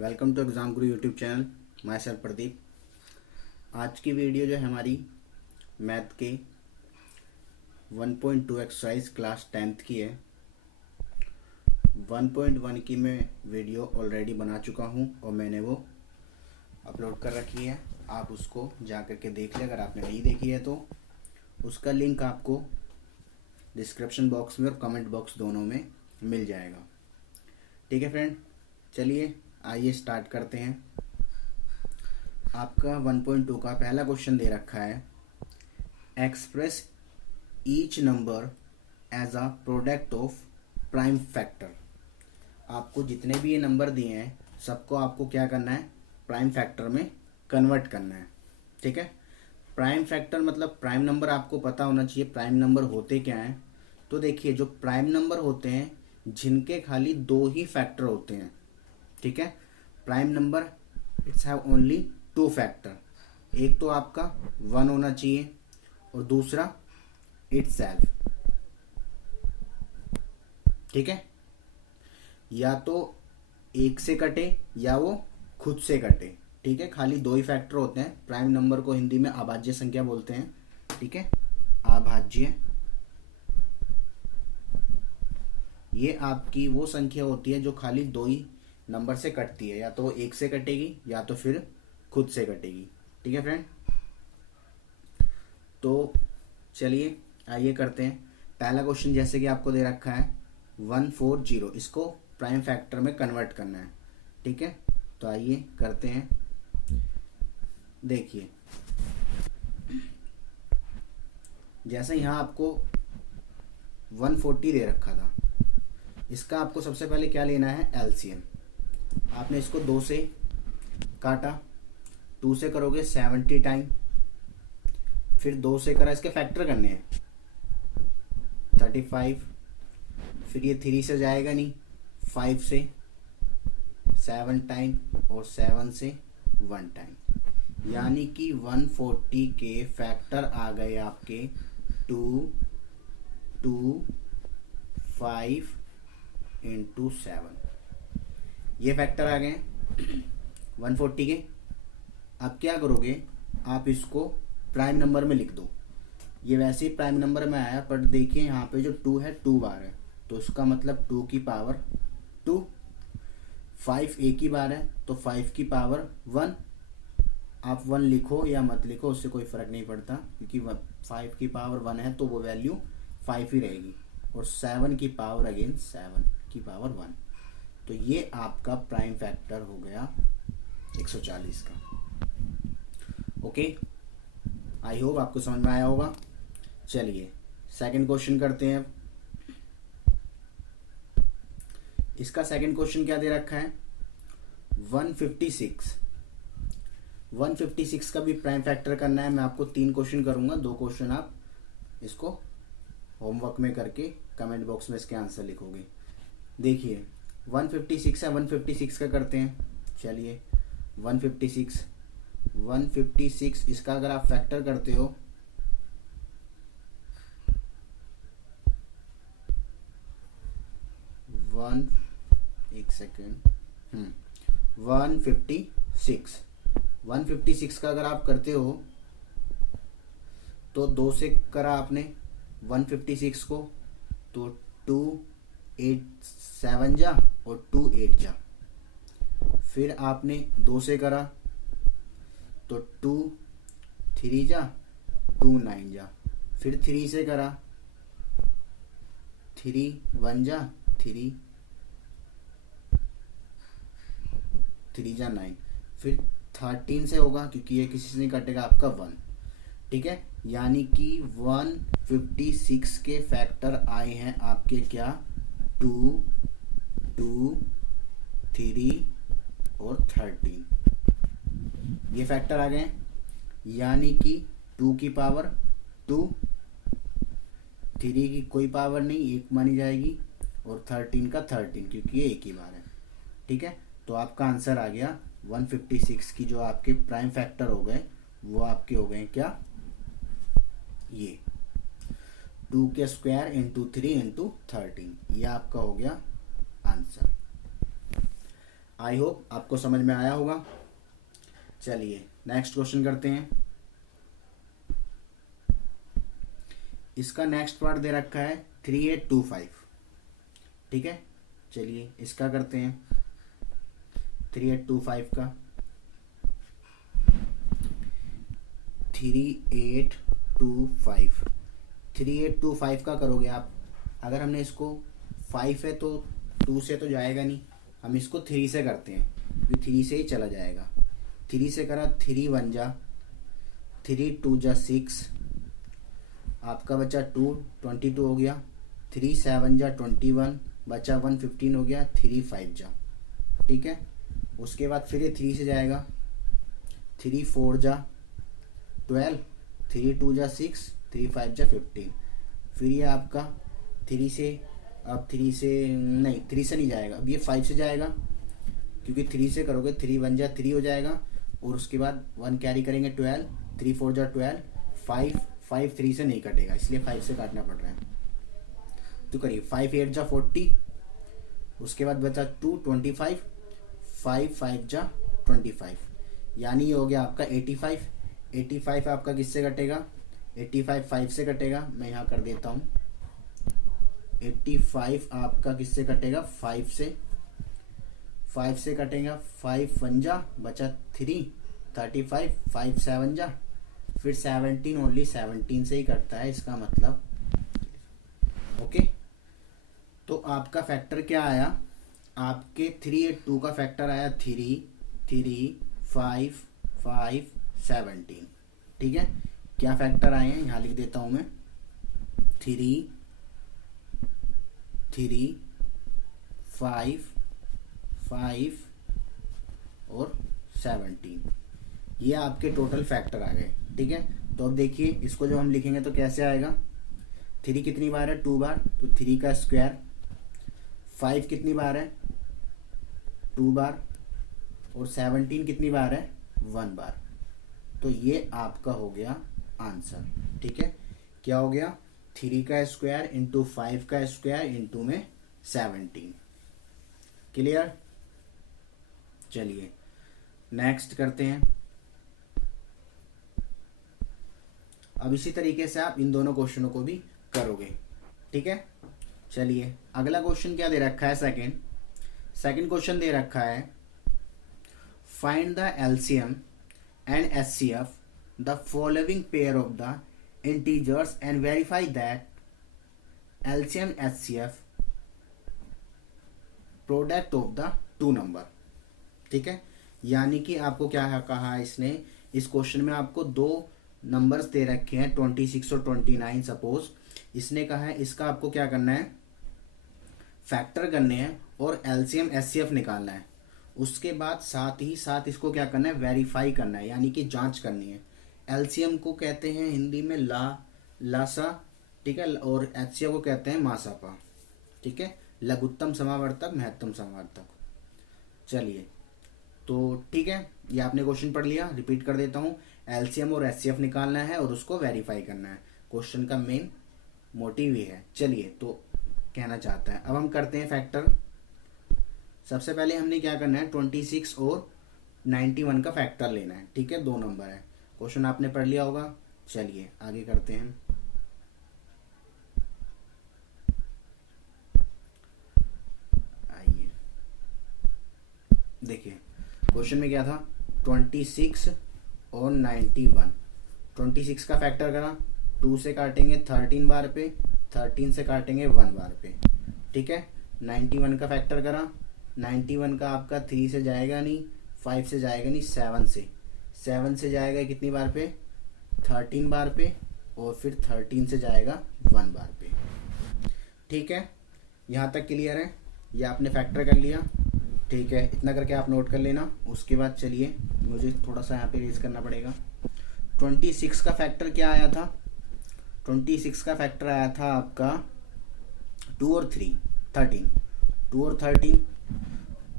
Welcome to exam Guru YouTube channel. My self Pradeep. आज की video जो है हमारी मैथ के 1.2 एक्सरसाइज क्लास 10th की है। 1.1 की मैं वीडियो ऑलरेडी बना चुका हूं और मैंने वो अपलोड कर रखी है। आप उसको जा कर के देख लें। अगर आपने नहीं देखी है तो उसका लिंक आपको डिस्क्रिप्शन बॉक्स में और कमेंट बॉक्स दोनों में मिल जाएगा। ठीक है फ्रेंड, चलिए आइए स्टार्ट करते हैं। आपका 1.2 का पहला क्वेश्चन दे रखा है, express each number as a product of prime factor. आपको जितने भी ये नंबर दिए हैं सबको आपको क्या करना है, प्राइम फैक्टर में कन्वर्ट करना है। ठीक है, प्राइम फैक्टर मतलब प्राइम नंबर आपको पता होना चाहिए प्राइम नंबर होते क्या हैं। तो देखिए, जो प्राइम नंबर होते हैं जिनके खाली दो ही फैक्टर होते हैं। ठीक है, prime number it's have only two factor. एक तो आपका 1 होना चाहिए और दूसरा इटसेल्फ। ठीक है, या तो एक से कटे या वो खुद से कटे। ठीक है, खाली दो ही फैक्टर होते हैं। प्राइम नंबर को हिंदी में अभाज्य संख्या बोलते हैं। ठीक है, अभाज्य ये आपकी वो संख्या होती है जो खाली दो ही नंबर से कटती है, या तो वो एक से कटेगी या तो फिर खुद से कटेगी। ठीक है फ्रेंड, तो चलिए आइए करते हैं पहला क्वेश्चन। जैसे कि आपको दे रखा है 140, इसको प्राइम फैक्टर में कन्वर्ट करना है। ठीक है, तो आइए करते हैं। देखिए, जैसे यहाँ आपको 140 दे रखा था, इसका आपको सबसे पहले क्या लेना है, एलसीएम। आपने इसको 2 से काटा, 2 से करोगे 70 टाइम, फिर 2 से करा, इसके फैक्टर करने हैं 35, फिर ये 3 से जाएगा नहीं, 5 से 7 टाइम और 7 से 1 टाइम। यानी कि 140 के फैक्टर आ गए आपके 2, 2, 5 इंटू 7। ये फैक्टर आ गए 140 के। अब क्या करोगे, आप इसको प्राइम नंबर में लिख दो। ये वैसे ही प्राइम नंबर में आया, पर देखिए यहाँ पे जो 2 है 2 बार है, तो उसका मतलब 2 की पावर 2। 5 एक ही बार है तो 5 की पावर 1। आप 1 लिखो या मत लिखो, उससे कोई फर्क नहीं पड़ता, क्योंकि 5 की पावर 1 है तो वो वैल्यू 5 ही रहेगी। और 7 की पावर अगेन 7 की पावर 1। तो ये आपका प्राइम फैक्टर हो गया 140 का। ओके, आई होप आपको समझ में आया होगा। चलिए सेकंड क्वेश्चन करते हैं। इसका सेकंड क्वेश्चन क्या दे रखा है, 156। 156 का भी प्राइम फैक्टर करना है। मैं आपको 3 क्वेश्चन करूंगा, 2 क्वेश्चन आप इसको होमवर्क में करके कमेंट बॉक्स में इसके आंसर लिखोगे। देखिए 156 है, 156 का करते हैं। चलिए 156 इसका अगर आप फैक्टर करते हो एक सेकेंड 156 का अगर आप करते हो तो 2 से करा आपने 156 को, तो 2 8 7 जा और 2 8 जा। फिर आपने 2 से करा तो 2 3 जा, 2 9 जा। फिर 3 से करा 3 1 जा, 3 3 जा 9। फिर 13 से होगा, क्योंकि ये किसी से नहीं कटेगा, आपका 1। ठीक है, यानी कि 156 के फैक्टर आए हैं आपके क्या, 2, 2, 3 और 13। ये फैक्टर आ गए। यानी कि 2 की पावर 2, 3 की कोई पावर नहीं, 1 मानी जाएगी, और 13 का 13, क्योंकि ये एक ही बार है। ठीक है, तो आपका आंसर आ गया 156 की जो आपके प्राइम फैक्टर हो गए वो आपके हो गए क्या, ये 2 के स्क्वायर इंटू 3 इंटू 13। ये आपका हो गया आंसर। आई होप आपको समझ में आया होगा। चलिए नेक्स्ट क्वेश्चन करते हैं। इसका नेक्स्ट पार्ट दे रखा है 3825, ठीक है। चलिए इसका करते हैं 3825 का। 3825 का करोगे आप, अगर हमने इसको 5 है तो 2 से तो जाएगा नहीं, हम इसको 3 से करते हैं क्योंकि 3 से ही चला जाएगा। 3 से करा 3 1 जा, 3 2 जा 6, आपका बचा 2 22 हो गया। 3 7 जा 21, बचा 1 15 हो गया। 3 5 जा, ठीक है। उसके बाद फिर ये 3 से जाएगा, 3 4 जा 12, 3 2 जा 6, 3 5 जा 15। फिर ये आपका 3 से, अब 3 से नहीं, 3 से नहीं जाएगा, अब ये 5 से जाएगा क्योंकि 3 से करोगे 3 1 जा 3 हो जाएगा। और उसके बाद 1 कैरी करेंगे 12, 3 4 जा 12, 5 3 से नहीं कटेगा इसलिए 5 से काटना पड़ रहा है। तो करिए 5 8 जा 40, उसके बाद बचा 2 25, 5 5 जा 25, यानी ये हो गया आपका 85। 85 आपका किससे कटेगा? 85 5 से कटेगा, मैं यहाँ कर देता हूँ। 85 आपका किससे कटेगा? 5 से। 5 से कटेगा, 5 1 जा, बचा 3 35, 5 7 जा, फिर 17, ओनली 17 से ही कटता है इसका मतलब। ओके, तो आपका फैक्टर क्या आया? आपके 382 का फैक्टर आया 3 3 5 5 17, ठीक है। क्या फैक्टर आए हैं यहाँ लिख देता हूं मैं, 3 3 5 5 और 17, ये आपके टोटल फैक्टर आ गए, ठीक है। तो अब देखिए इसको जब हम लिखेंगे तो कैसे आएगा? 3 कितनी बार है? 2 बार, तो 3 का स्क्वायर। 5 कितनी बार है? 2 बार। और 17 कितनी बार है? 1 बार। तो ये आपका हो गया आंसर, ठीक है। क्या हो गया? 3 का स्क्वायर इंटू 5 का स्क्वायर इंटू में 17। क्लियर? चलिए नेक्स्ट करते हैं। अब इसी तरीके से आप इन दोनों क्वेश्चनों को भी करोगे, ठीक है। चलिए अगला क्वेश्चन क्या दे रखा है? सेकंड क्वेश्चन दे रखा है, find the LCM and HCF the following pair of the integers and verify that LCM HCF product of the two number, ठीक है। यानी कि आपको क्या कहा इसने, इस क्वेश्चन में आपको दो नंबर्स दे रखे हैं 26 और 29। सपोज इसने कहा है इसका आपको क्या करना है? फैक्टर करने हैं और एलसीएम एचसीएफ निकालना है। उसके बाद साथ ही साथ इसको क्या करना है? वेरीफाई करना है, यानी कि जांच करनी है। एलसीएम को कहते हैं हिंदी में लासा, ठीक है, और एचसीएफ को कहते हैं मासापा, ठीक है, लघुत्तम समावर्तक, महत्तम समावर्तक। चलिए तो ठीक है, ये आपने क्वेश्चन पढ़ लिया, रिपीट कर देता हूँ। एलसीएम और एचसीएफ निकालना है और उसको वेरीफाई करना है, क्वेश्चन का मेन मोटिव ये है। चलिए तो कहना चाहता है, अब हम करते हैं फैक्टर। सबसे पहले हमने क्या करना है? 26 और 91 का फैक्टर लेना है, ठीक है। दो नंबर है, क्वेश्चन आपने पढ़ लिया होगा। चलिए आगे करते हैं। आइए देखिए क्वेश्चन में क्या था? 26 और 91। 26 का फैक्टर करा, 2 से काटेंगे 13 बार पे, 13 से काटेंगे 1 बार पे, ठीक है। 91 का फैक्टर करा, 91 का आपका 3 से जाएगा नहीं, 5 से जाएगा नहीं, 7 से जाएगा कितनी बार पे? 13 बार पे, और फिर 13 से जाएगा 1 बार पे, ठीक है। यहाँ तक क्लियर है? ये आपने फैक्टर कर लिया, ठीक है। इतना करके आप नोट कर लेना। उसके बाद चलिए मुझे थोड़ा सा यहाँ पे रेज करना पड़ेगा। 26 का फैक्टर क्या आया था? 26 का फैक्टर आया था आपका 2 और 3 13, 2 और 13।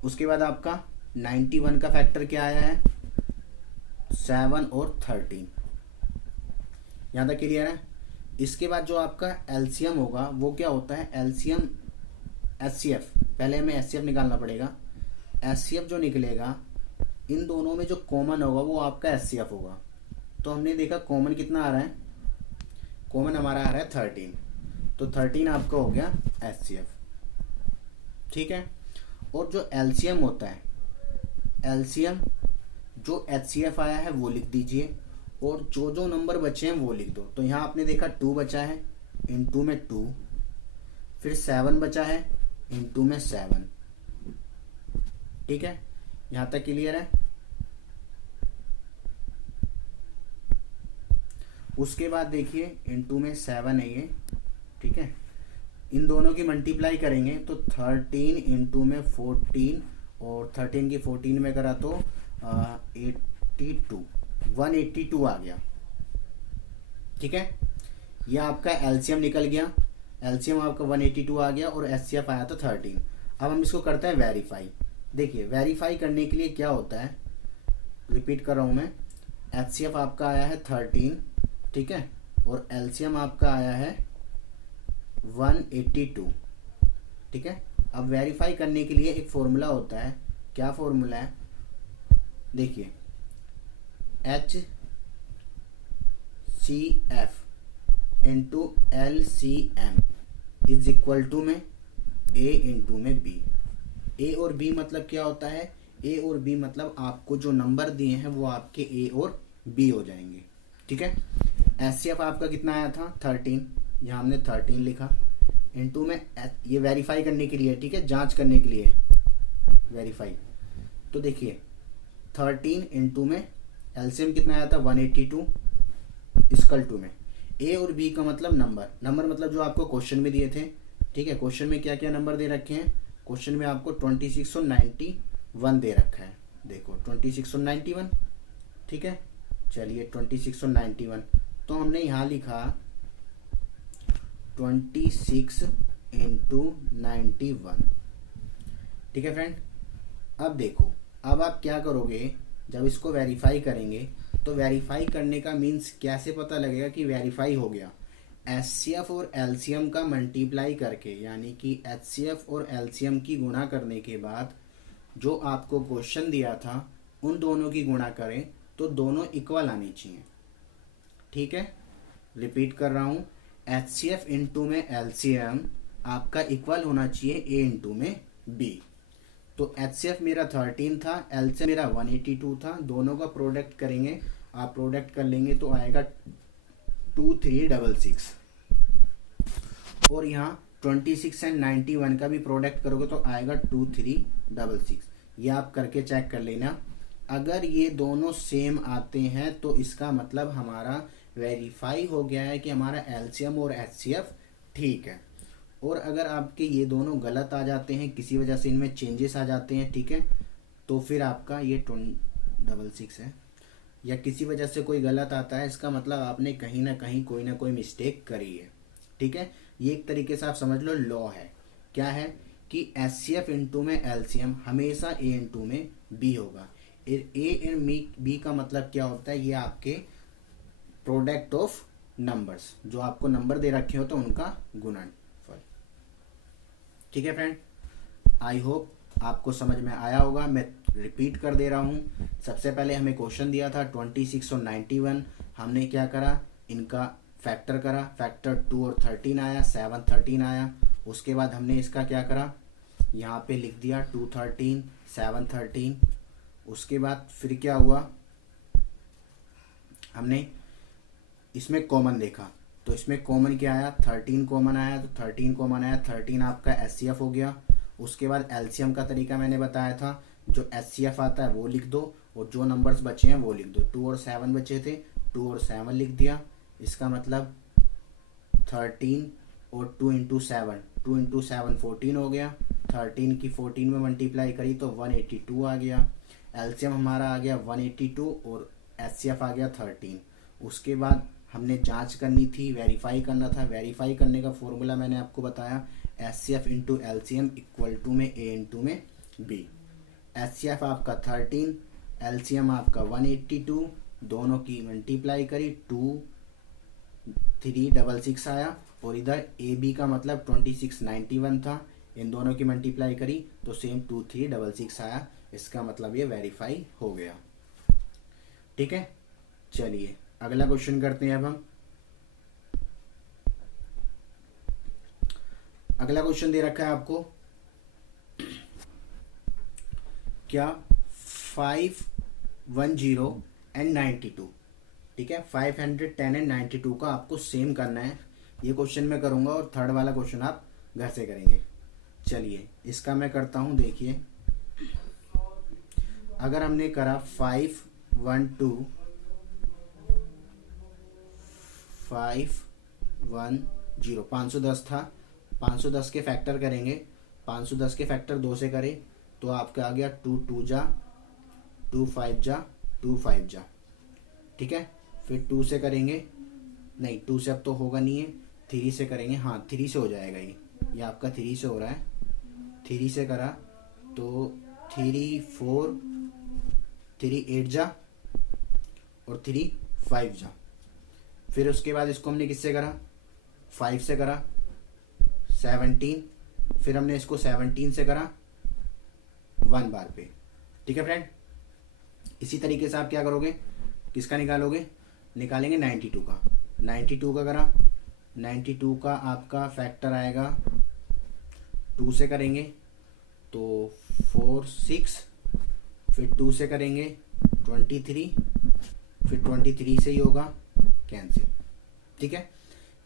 उसके बाद आपका 91 का फैक्टर क्या आया है? 7 और 13। यहाँ तक क्लियर है? इसके बाद जो आपका एलसीएम होगा वो क्या होता है? एलसीएम एचसीएफ, पहले हमें एचसीएफ निकालना पड़ेगा। HCF जो निकलेगा इन दोनों में जो कॉमन होगा वो आपका HCF होगा। तो हमने देखा कॉमन कितना आ रहा है, कॉमन हमारा आ रहा है 13, तो 13 आपका हो गया HCF। ठीक है। और जो LCM होता है, LCM जो HCF आया है वो लिख दीजिए और जो जो नंबर बचे हैं वो लिख दो। तो यहाँ आपने देखा 2 बचा है, इनटू में 2, फिर 7 बचा है, इनटू में 7। ठीक है, यहाँ तक क्लियर है। उसके बाद देखिए इनटू में 7 है ये। ठीक है, इन दोनों की मल्टीप्लाई करेंगे तो 13 इंटू में 14 और 13 की 14 में करा तो 82, 182 आ गया। ठीक है, यह आपका एलसीएम निकल गया, एलसीएम आपका 182 आ गया और एचसीएफ आया था 13। अब हम इसको करते हैं वेरीफाई। देखिए वेरीफाई करने के लिए क्या होता है, रिपीट कर रहा हूं मैं, एचसीएफ आपका आया है 13, ठीक है, और एलसीएम आपका आया है 182। ठीक है, अब वेरीफाई करने के लिए एक फॉर्मूला होता है, क्या फॉर्मूला है, देखिए HCF into LCM is equal to में A इंटू में B। A और B मतलब क्या होता है, A और B मतलब आपको जो नंबर दिए हैं वो आपके A और B हो जाएंगे। ठीक है, HCF आपका कितना आया था 13, यहाँ हमने 13 लिखा, इंटू में ये वेरीफाई करने के लिए, ठीक है, जांच करने के लिए वेरीफाई। तो देखिए 13 इंटू में एलसीएम कितना आया था 182 इक्वल टू में ए और बी का मतलब नंबर मतलब जो आपको क्वेश्चन में दिए थे। ठीक है, क्वेश्चन में क्या क्या नंबर दे रखे हैं, क्वेश्चन में आपको 2691 दे रखा है, देखो 2691। ठीक है, चलिए 2691, तो हमने यहाँ लिखा 26 इंटू 91। ठीक है फ्रेंड, अब देखो, अब आप क्या करोगे, जब इसको वेरीफाई करेंगे तो वेरीफाई करने का मीन्स कैसे पता लगेगा कि वेरीफाई हो गया, एचसीएफ और एलसीएम का मल्टीप्लाई करके, यानी कि एचसीएफ और एलसीएम की गुणा करने के बाद जो आपको क्वेश्चन दिया था उन दोनों की गुणा करें तो दोनों इक्वल आनी चाहिए। ठीक है, रिपीट कर रहा हूँ, एचसीएफ इंटू में एलसीएम आपका इक्वल होना चाहिए ए इंटू में बी। तो एचसीएफ मेरा 13 था, एलसीएम मेरा 182 था, दोनों का प्रोडक्ट करेंगे, आप प्रोडक्ट कर लेंगे तो आएगा 2366, और यहाँ 26 एंड 91 का भी प्रोडक्ट करोगे तो आएगा 2366। ये आप करके चेक कर लेना, अगर ये दोनों सेम आते हैं तो इसका मतलब हमारा वेरीफाई हो गया है कि हमारा एलसीएम और एचसीएफ ठीक है। और अगर आपके ये दोनों गलत आ जाते हैं, किसी वजह से इनमें चेंजेस आ जाते हैं, ठीक है, तो फिर आपका ये 266 है, या किसी वजह से कोई गलत आता है, इसका मतलब आपने कहीं ना कहीं कोई ना कोई मिस्टेक करी है। ठीक है, ये एक तरीके से आप समझ लो लॉ है, क्या है कि एचसीएफ इंटू में एलसीएम हमेशा ए इंटू में बी होगा। ए एंड बी का मतलब क्या होता है, ये आपके प्रोडक्ट ऑफ नंबर्स, जो आपको नंबर दे रखे हो तो उनका गुणनफल। ठीक है फ्रेंड, आई होप आपको समझ में आया होगा। मैं रिपीट कर दे रहा हूँ, सबसे पहले हमें क्वेश्चन दिया था 26 और 91, हमने क्या करा, इनका फैक्टर करा, फैक्टर 2 और 13 आया, 7 13 आया। उसके बाद हमने इसका क्या करा, यहाँ पे लिख दिया 2 13 7 13। उसके बाद फिर क्या हुआ, हमने इसमें कॉमन देखा, तो इसमें कॉमन क्या आया, 13 कॉमन आया, तो 13 कॉमन आया, 13 आपका एचसीएफ हो गया। उसके बाद एलसीएम का तरीका मैंने बताया था, जो एचसीएफ आता है वो लिख दो और जो नंबर्स बचे हैं वो लिख दो। 2 और 7 बचे थे, 2 और 7 लिख दिया, इसका मतलब 13 और 2 इंटू 7, 2 इंटू 7 14 हो गया, 13 की 14 में मल्टीप्लाई करी तो 182 आ गया। एलसीएम हमारा आ गया 182 और एचसीएफ आ गया 13। उसके बाद हमने जांच करनी थी, वेरीफाई करना था, वेरीफाई करने का फॉर्मूला मैंने आपको बताया, HCF into LCM equal to में ए इंटू में बी। एचसीएफ आपका 13, एलसीएम आपका 182, दोनों की मल्टीप्लाई करी 2366 आया, और इधर ए बी का मतलब 2691 था, इन दोनों की मल्टीप्लाई करी तो सेम 2366 आया। इसका मतलब ये वेरीफाई हो गया। ठीक है, चलिए अगला क्वेश्चन करते हैं। अब हम अगला क्वेश्चन दे रखा है आपको, क्या 510 एंड 92, ठीक है, 510 एंड 92 का आपको सेम करना है। ये क्वेश्चन मैं करूंगा और थर्ड वाला क्वेश्चन आप घर से करेंगे। चलिए इसका मैं करता हूं। देखिए अगर हमने करा 510 510 था, 510 के फैक्टर करेंगे, 510 के फैक्टर 2 से करें तो आपका आ गया 2 2 जा 2 5 जा 2 5 जा, ठीक है। फिर 2 से करेंगे, नहीं 2 से अब तो होगा नहीं है, 3 से करेंगे, हाँ 3 से हो जाएगा। ये आपका 3 से हो रहा है। 3 से करा तो 3 4 3 8 जा और 3 5 जा। फिर उसके बाद इसको हमने किससे करा, 5 से करा 17, फिर हमने इसको 17 से करा 1 बार पे, ठीक है फ्रेंड। इसी तरीके से आप क्या करोगे, किसका निकालोगे, निकालेंगे 92 का। 92 का करा, 92 का आपका फैक्टर आएगा 2 से करेंगे तो 4 6, फिर 2 से करेंगे 23, फिर 23 से ही होगा कैंसिल, ठीक है।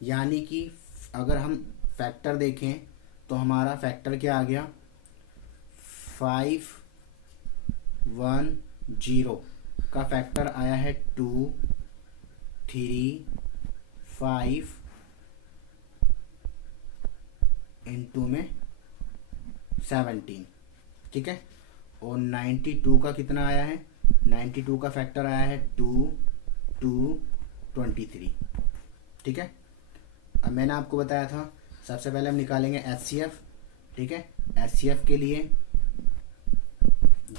यानी कि अगर हम फैक्टर देखें तो हमारा फैक्टर क्या आ गया, 510 का फैक्टर आया है 2 3 5 इंटू में 17, ठीक है। और 92 का कितना आया है, 92 का फैक्टर आया है 2 2 23, ठीक है। अब मैंने आपको बताया था सबसे पहले हम निकालेंगे HCF, ठीक है। HCF के लिए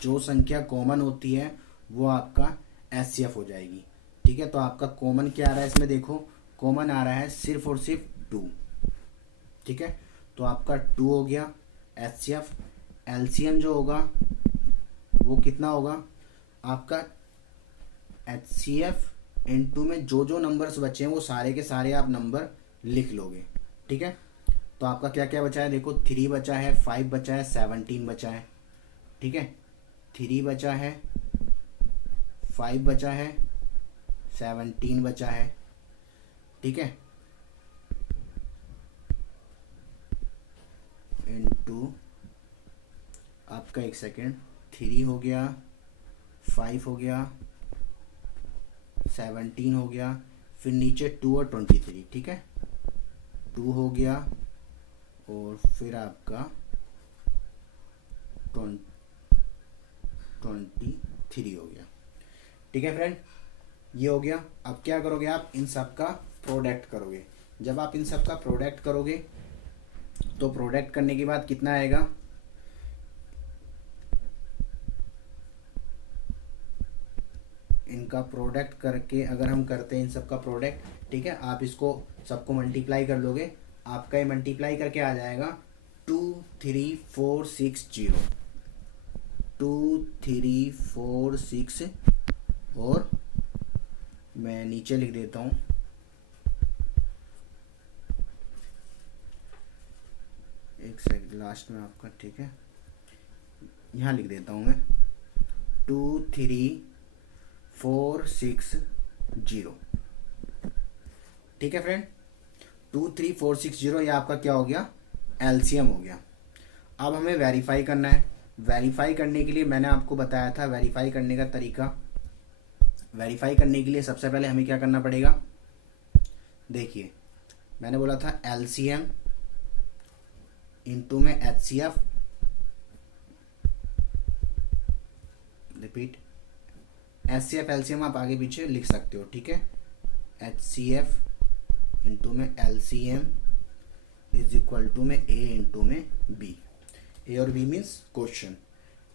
जो संख्या कॉमन होती है वो आपका HCF हो जाएगी, ठीक है। तो आपका कॉमन क्या आ रहा है इसमें, देखो कॉमन आ रहा है सिर्फ और सिर्फ 2, ठीक है। तो आपका 2 हो गया HCF। LCM जो होगा वो कितना होगा आपका, HCF इनटू में जो जो नंबर्स बचे हैं वो सारे के सारे आप नंबर लिख लोगे, ठीक है। तो आपका क्या क्या बचा है, देखो 3 बचा है, 5 बचा है, 17 बचा है, ठीक है। 3 बचा है, 5 बचा है, 17 बचा है, ठीक है। इनटू आपका 1 सेकेंड, 3 हो गया, 5 हो गया, 17 हो गया, फिर नीचे 2 और 23, ठीक है। 2 हो गया और फिर आपका 23 हो गया, ठीक है फ्रेंड। ये हो गया। अब क्या करोगे आप, इन सब का प्रोडक्ट करोगे। जब आप इन सब का प्रोडक्ट करोगे तो प्रोडक्ट करने के बाद कितना आएगा, इनका प्रोडक्ट करके अगर हम करते हैं इन सब का प्रोडक्ट, ठीक है, आप इसको सबको मल्टीप्लाई कर लोगे, आपका ये मल्टीप्लाई करके आ जाएगा 23460, 2346, और मैं नीचे लिख देता हूँ, एक सेकंड लास्ट में आपका, ठीक है, यहाँ लिख देता हूँ मैं 23460, ठीक है फ्रेंड। 23460 ये आपका क्या हो गया, LCM हो गया। अब हमें वेरीफाई करना है। वेरीफाई करने के लिए मैंने आपको बताया था वेरीफाई करने का तरीका। वेरीफाई करने के लिए सबसे पहले हमें क्या करना पड़ेगा, देखिए मैंने बोला था LCM इंटू में HCF, रिपीट, HCF LCM आप आगे पीछे लिख सकते हो, ठीक है। HCF इंटू में LCM इज इक्वल टू में A इंटू में B। A और B मीन्स क्वेश्चन।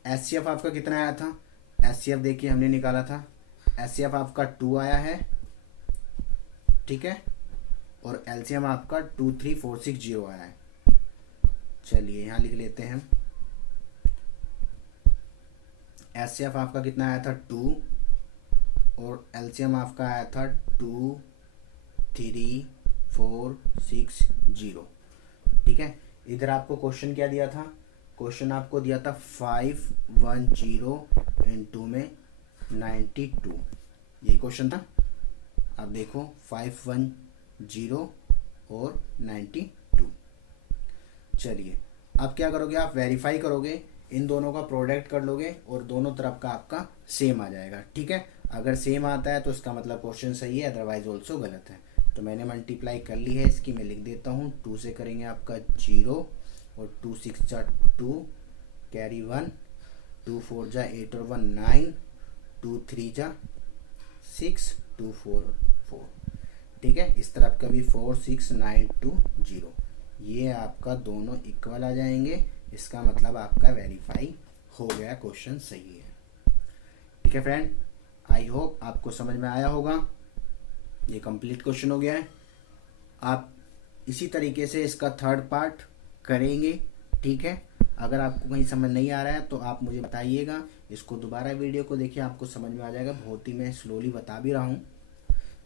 HCF आपका कितना आया था, HCF देखिए हमने निकाला था, HCF आपका 2 आया है, ठीक है, और LCM आपका 23460 आया है, चलिए यहाँ लिख लेते हैं, एचसीएफ आपका कितना आया था 2 और एलसीएम आपका आया था 2 3 4 6 0। ठीक है, इधर आपको क्वेश्चन क्या दिया था, क्वेश्चन आपको दिया था 510 इंटू में 92, यही क्वेश्चन था। अब देखो 510 और 92। चलिए अब क्या करोगे, आप वेरीफाई करोगे, इन दोनों का प्रोडक्ट कर लोगे और दोनों तरफ का आपका सेम आ जाएगा। ठीक है, अगर सेम आता है तो इसका मतलब क्वेश्चन सही है, अदरवाइज ऑल्सो गलत है। तो मैंने मल्टीप्लाई कर ली है इसकी, मैं लिख देता हूँ 2 से करेंगे आपका 0 और 2 6 जा 2 कैरी 1, 2 4 जा 8 और 1 9, 2 3 जा 6, 2 4 4। ठीक है, इस तरफ का भी 4 6 9 2 0, ये आपका दोनों इक्वल आ जाएंगे, इसका मतलब आपका वेरीफाई हो गया, क्वेश्चन सही है। ठीक है फ्रेंड, आई होप आपको समझ में आया होगा, ये कंप्लीट क्वेश्चन हो गया है। आप इसी तरीके से इसका थर्ड पार्ट करेंगे। ठीक है, अगर आपको कहीं समझ नहीं आ रहा है तो आप मुझे बताइएगा, इसको दोबारा वीडियो को देखिए, आपको समझ में आ जाएगा, बहुत ही मैं स्लोली बता भी रहा हूँ।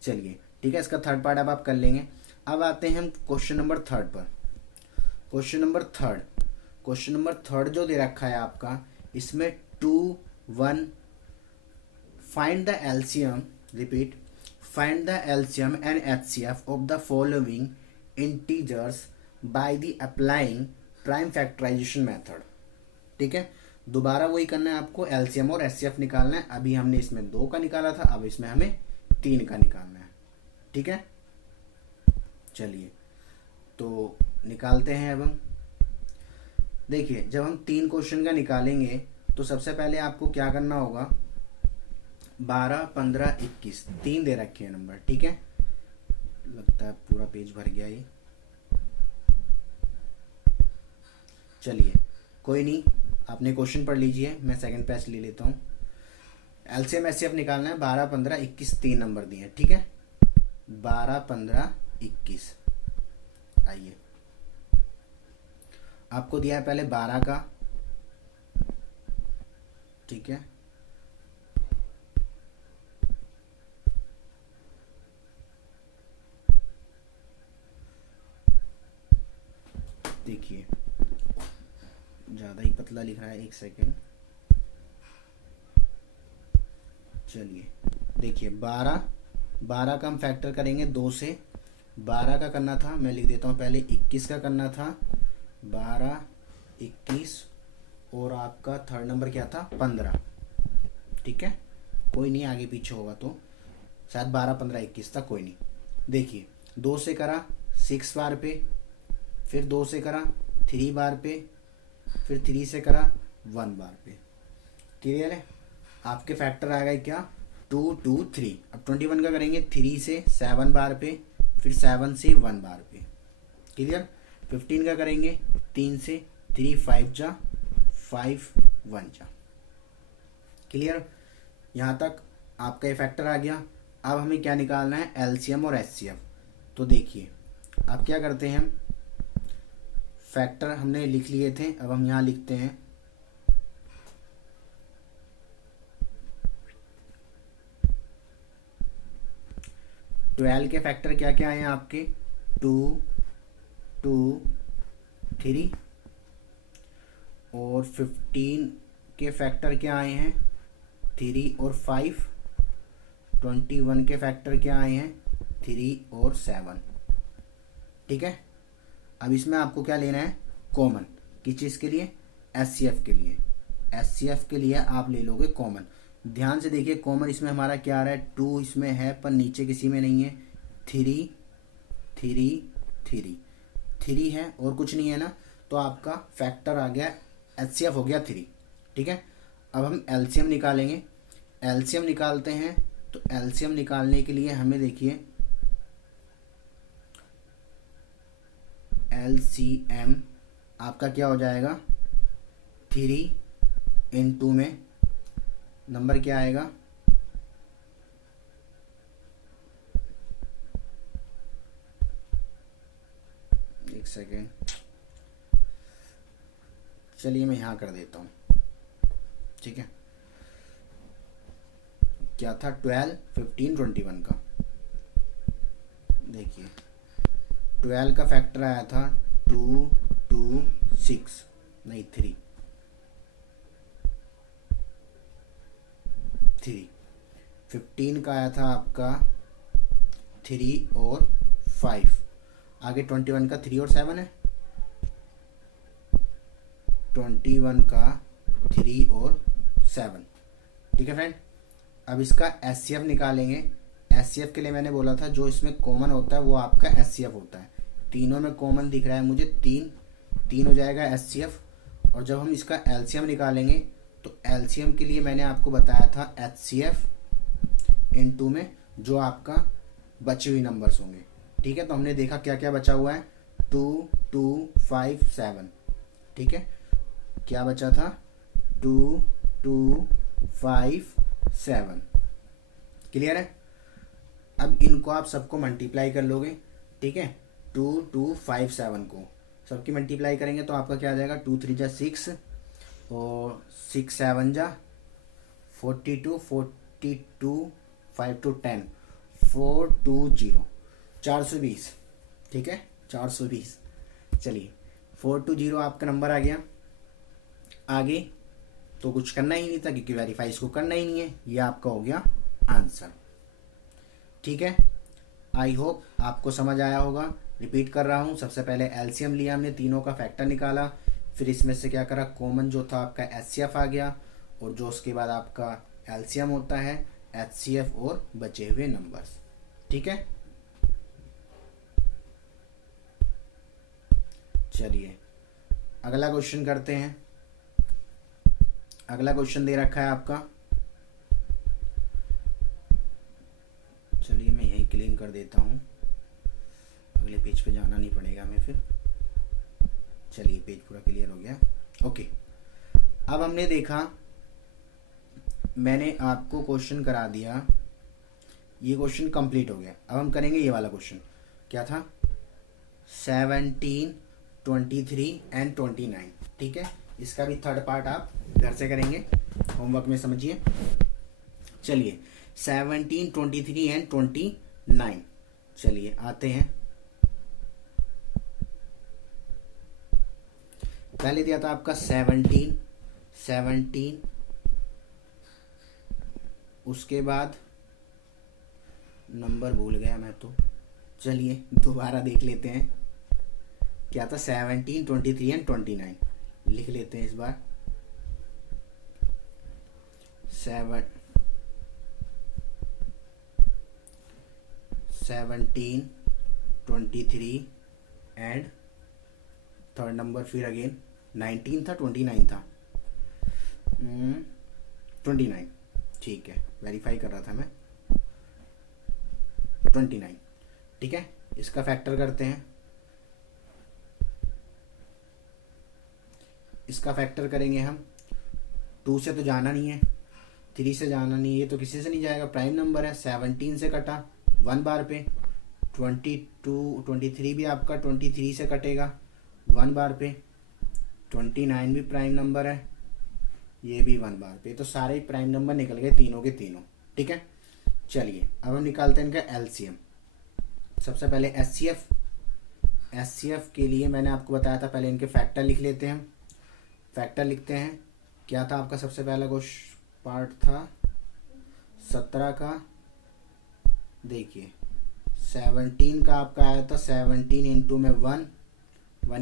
चलिए ठीक है, इसका थर्ड पार्ट अब आप कर लेंगे। अब आते हैं हम क्वेश्चन नंबर थर्ड पर। क्वेश्चन नंबर थर्ड जो दे रखा है आपका, इसमें 2 1 find the LCM, repeat, find the LCM and HCF of the following integers by the applying prime factorisation method. ठीक है, दोबारा वही करना है आपको, एलसीएम और एचसीएफ निकालना है। अभी हमने इसमें 2 का निकाला था, अब इसमें हमें 3 का निकालना है। ठीक है, चलिए तो निकालते हैं। अब हम देखिए, जब हम 3 क्वेश्चन का निकालेंगे तो सबसे पहले आपको क्या करना होगा, 12 15 21 3 दे रखे हैं नंबर। ठीक है, लगता है पूरा पेज भर गया ये, चलिए कोई नहीं, आपने क्वेश्चन पढ़ लीजिए, मैं सेकंड पेज ले लेता हूँ। एलसीएम एचसीएफ निकालना है, 12 15 21 3 नंबर दिए हैं। ठीक है, 12 15 21, आइए आपको दिया है पहले 12 का। ठीक है, देखिए ज़्यादा ही पतला लिख रहा है, एक सेकेंड। चलिए देखिए, 12 का हम फैक्टर करेंगे 2 से, 12 का करना था, मैं लिख देता हूँ पहले 21 का करना था, 12 21 और आपका थर्ड नंबर क्या था 15। ठीक है, कोई नहीं, आगे पीछे होगा तो शायद 12 15 21 था, कोई नहीं। देखिए 2 से करा 6 बार पे, फिर 2 से करा 3 बार पे, फिर 3 से करा 1 बार पे। क्लियर है, आपके फैक्टर आ गए क्या 2 2 3। अब 21 का करेंगे 3 से 7 बार पे, फिर 7 से 1 बार पे। क्लियर, 15 का करेंगे 3 से, 3 5 जा 5 1 जा। क्लियर, यहाँ तक आपका ये फैक्टर आ गया। अब हमें क्या निकालना है, एलसीएम और एचसीएफ। तो देखिए अब क्या करते हैं, हम फैक्टर हमने लिख लिए थे, अब हम यहाँ लिखते हैं 12 के फैक्टर क्या क्या आए हैं आपके, 2 2 3, और 15 के फैक्टर क्या आए हैं 3 और 5, 21 के फैक्टर क्या आए हैं 3 और 7। ठीक है, अब इसमें आपको क्या लेना है, कॉमन। किस चीज़ के लिए, एचसीएफ के लिए। एचसीएफ के लिए आप ले लोगे कॉमन। ध्यान से देखिए, कॉमन इसमें हमारा क्या आ रहा है, 2 इसमें है पर नीचे किसी में नहीं है, 3 3 3 3 है और कुछ नहीं है ना, तो आपका फैक्टर आ गया, एचसीएफ हो गया 3। ठीक है, अब हम एलसीएम निकालेंगे। एलसीएम निकालते हैं, तो एलसीएम निकालने के लिए हमें देखिए, एलसीएम आपका क्या हो जाएगा, 3 × में नंबर क्या आएगा, एक सेकेंड, चलिए मैं यहाँ कर देता हूँ, ठीक है। क्या था 12, 15, 21 का, देखिए 12 का फैक्टर आया था 2, 2, 6 नहीं 3, 15 का आया था आपका 3 और 5, आगे 21 का 3 और 7 है, 21 का 3 और 7, ठीक है फ्रेंड। अब इसका एचसीएफ निकालेंगे। एचसीएफ के लिए मैंने बोला था जो इसमें कॉमन होता है वो आपका एचसीएफ होता है। तीनों में कॉमन दिख रहा है मुझे, तीन हो जाएगा एचसीएफ। और जब हम इसका एलसीएम निकालेंगे तो एलसीएम के लिए मैंने आपको बताया था एचसीएफ इनटू में जो आपका बचे हुए नंबर्स होंगे, ठीक है। तो हमने देखा क्या क्या बचा हुआ है, 2, 2, 5, 7, ठीक है। क्या बचा था 2, 2, 5, 7, क्लियर है। अब इनको आप सबको मल्टीप्लाई कर लोगे, ठीक है। 2, 2, 5, 7 को सबकी मल्टीप्लाई करेंगे तो आपका क्या आ जाएगा, 2, 3 जा 6 और 6, 7 जा 42, 42, 5 to 10, 420, 420, ठीक है 420। चलिए 420 आपका नंबर आ गया। आगे तो कुछ करना ही नहीं था क्योंकि वेरीफाई इसको करना ही नहीं है, ये आपका हो गया आंसर, ठीक है। आई होप आपको समझ आया होगा। रिपीट कर रहा हूँ, सबसे पहले एलसीएम लिया हमने, तीनों का फैक्टर निकाला, फिर इसमें से क्या करा, कॉमन जो था आपका एचसीएफ आ गया, और जो उसके बाद आपका एलसीएम होता है एचसीएफ और बचे हुए नंबर्स, ठीक है। चलिए अगला क्वेश्चन करते हैं। अगला क्वेश्चन दे रखा है आपका, चलिए मैं यही क्लीन कर देता हूँ, अगले पेज पे जाना नहीं पड़ेगा हमें फिर। चलिए पेज पूरा क्लियर हो गया, ओके। अब हमने देखा, मैंने आपको क्वेश्चन करा दिया, ये क्वेश्चन कंप्लीट हो गया। अब हम करेंगे ये वाला क्वेश्चन, क्या था 17, 23 एंड 29, ठीक है। इसका भी थर्ड पार्ट आप घर से करेंगे, होमवर्क में समझिए। चलिए 17, 23 एंड 29, चलिए आते हैं। पहले दिया था आपका 17, उसके बाद नंबर भूल गया मैं तो, चलिए दोबारा देख लेते हैं। क्या था 17, 23 एंड 29, लिख लेते हैं इस बार। 17, 23 एंड थर्ड नंबर, फिर अगेन 19 था 29 था, 29, ठीक है, वेरीफाई कर रहा था मैं, 29, ठीक है। इसका फैक्टर करते हैं, इसका फैक्टर करेंगे हम। 2 से तो जाना नहीं है, 3 से जाना नहीं है, ये तो किसी से नहीं जाएगा, प्राइम नंबर है। 17 से कटा 1 बार पे, 22, 23 भी आपका 23 से कटेगा 1 बार पे, 29 भी प्राइम नंबर है, ये भी 1 बार पे। तो सारे ही प्राइम नंबर निकल गए तीनों के तीनों, ठीक है। चलिए अब हम निकालते हैं इनका एलसीएम। सबसे पहले एचसीएफ, एचसीएफ के लिए मैंने आपको बताया था, पहले इनके फैक्टर लिख लेते हैं। फैक्टर लिखते हैं, क्या था आपका सबसे पहला पार्ट था 17 का, देखिए 17 का आपका आया था 17 इंटू में 1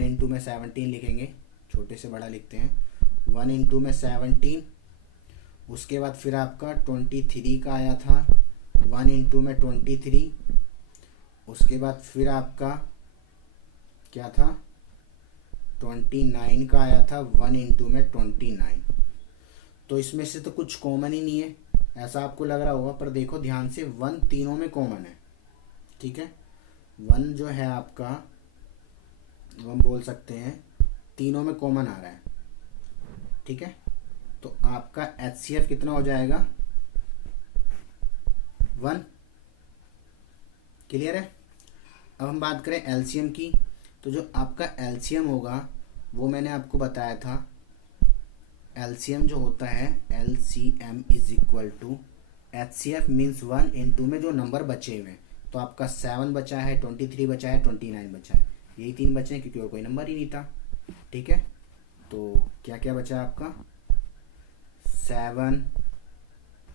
इंटू में 17 लिखेंगे, छोटे से बड़ा लिखते हैं, 1 इंटू में 17। उसके बाद फिर आपका 23 का आया था 1 इंटू में 23। उसके बाद फिर आपका क्या था 29 का आया था 1 इंटू में 29। तो इसमें से तो कुछ कॉमन ही नहीं है, ऐसा आपको लग रहा होगा, पर देखो ध्यान से 1 तीनों में कॉमन है, ठीक है। 1 जो है आपका, हम बोल सकते हैं तीनों में कॉमन आ रहा है, ठीक है। तो आपका एचसीएफ कितना हो जाएगा 1, क्लियर है। अब हम बात करें एलसीएम की, तो जो आपका एलसीएम होगा वो मैंने आपको बताया था एलसीएम जो होता है LCM is equal to HCF means 1 × में जो नंबर बचे हुए हैं, तो आपका 7 बचा है, 23 बचा है, 29 बचा है, यही 3 बचे हैं क्योंकि और कोई नंबर ही नहीं था। ठीक है, तो क्या क्या बचा आपका 7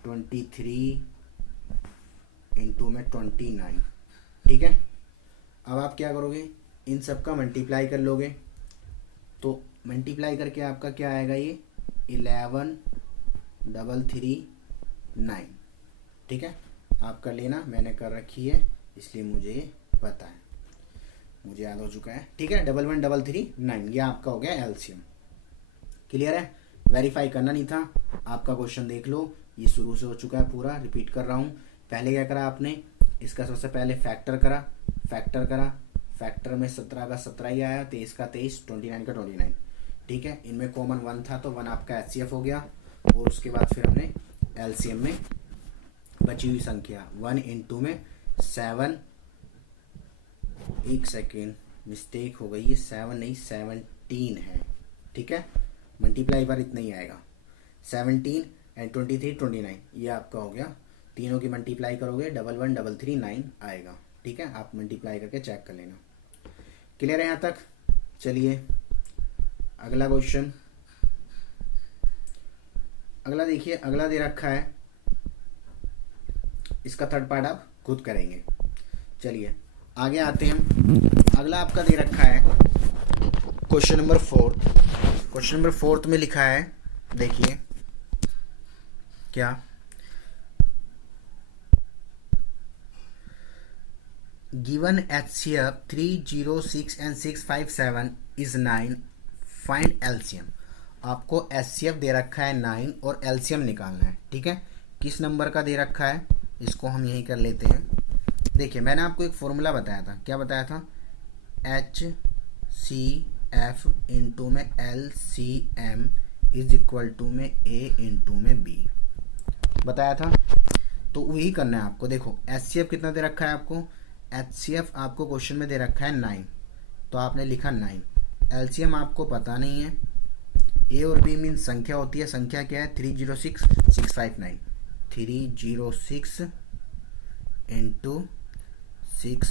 23 × में 29। ठीक है, अब आप क्या करोगे, इन सब का मल्टीप्लाई कर लोगे, तो मल्टीप्लाई करके आपका क्या आएगा, ये 11 3 9। ठीक है, आपका लेना, मैंने कर रखी है इसलिए मुझे ये पता है, मुझे याद हो चुका है। ठीक है, 11 3 9 ये आपका हो गया एलसीएम। क्लियर है, वेरीफाई करना नहीं था, आपका क्वेश्चन देख लो, ये शुरू से हो चुका है पूरा, रिपीट कर रहा हूँ। पहले क्या करा आपने, इसका सबसे पहले फैक्टर करा, फैक्टर में 17 का 17 ही आया, 23 का 23, 29 का 29। ठीक है, इनमें कॉमन 1 था तो 1 आपका एचसीएफ हो गया, और उसके बाद फिर हमने एलसीएम में बची हुई संख्या 1 × में 7, एक सेकेंड मिस्टेक हो गई, ये 7 नहीं 17 है। ठीक है, मल्टीप्लाई पर इतना ही आएगा, 17 एंड 23 29 ये आपका हो गया। तीनों की मल्टीप्लाई करोगे 11 3 9 आएगा। ठीक है, आप मल्टीप्लाई करके चेक कर लेना। क्लियर है यहाँ तक? चलिए अगला क्वेश्चन, अगला देखिए, अगला दे रखा है, इसका थर्ड पार्ट आप खुद करेंगे। चलिए आगे आते हैं। अगला आपका दे रखा है क्वेश्चन नंबर 4। क्वेश्चन नंबर 4 में लिखा है, देखिए क्या, given HCF 3 0 6 and 6 5 7 is 9, find LCM. आपको HCF दे रखा है 9 और एलसीएम निकालना है। ठीक है, किस नंबर का दे रखा है, इसको हम यही कर लेते हैं। देखिए मैंने आपको एक फॉर्मूला बताया था, क्या बताया था, HCF × में LCM इज इक्वल टू में A × में B बताया था, तो वही करना है आपको। देखो HCF कितना दे रखा है आपको, HCF आपको क्वेश्चन में दे रखा है 9, तो आपने लिखा 9। LCM आपको पता नहीं है, A और B मीन संख्या होती है, संख्या क्या है 306 659, 306 × 6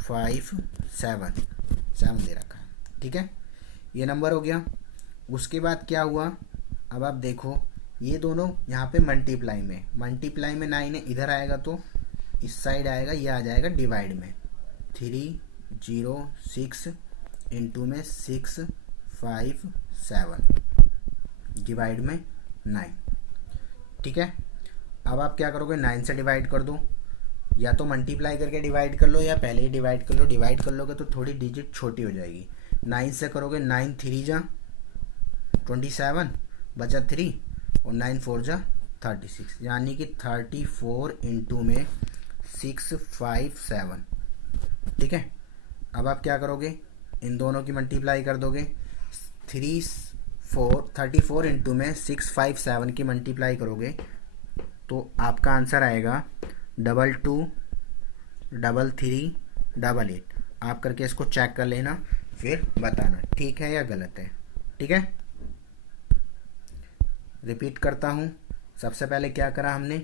5 7 दे रखा है। ठीक है, ये नंबर हो गया। उसके बाद क्या हुआ, अब आप देखो ये दोनों यहाँ पे मल्टीप्लाई में 9 है, इधर आएगा तो इस साइड आएगा, ये आ जाएगा डिवाइड में, 306 × में 6 5 7 डिवाइड में 9। ठीक है, अब आप क्या करोगे, 9 से डिवाइड कर दो, या तो मल्टीप्लाई करके डिवाइड कर लो या पहले ही डिवाइड कर लो। डिवाइड कर लोगे तो थोड़ी डिजिट छोटी हो जाएगी। 9 से करोगे 9 3 जा 27 बचा 3 और 9 4 जा 36, यानी कि 34 × में 6 5 7। ठीक है, अब आप क्या करोगे, इन दोनों की मल्टीप्लाई कर दोगे, 34 × में 6 5 7 की मल्टीप्लाई करोगे तो आपका आंसर आएगा 22 33 88। आप करके इसको चेक कर लेना, फिर बताना ठीक है या गलत है। ठीक है, रिपीट करता हूँ। सबसे पहले क्या करा हमने,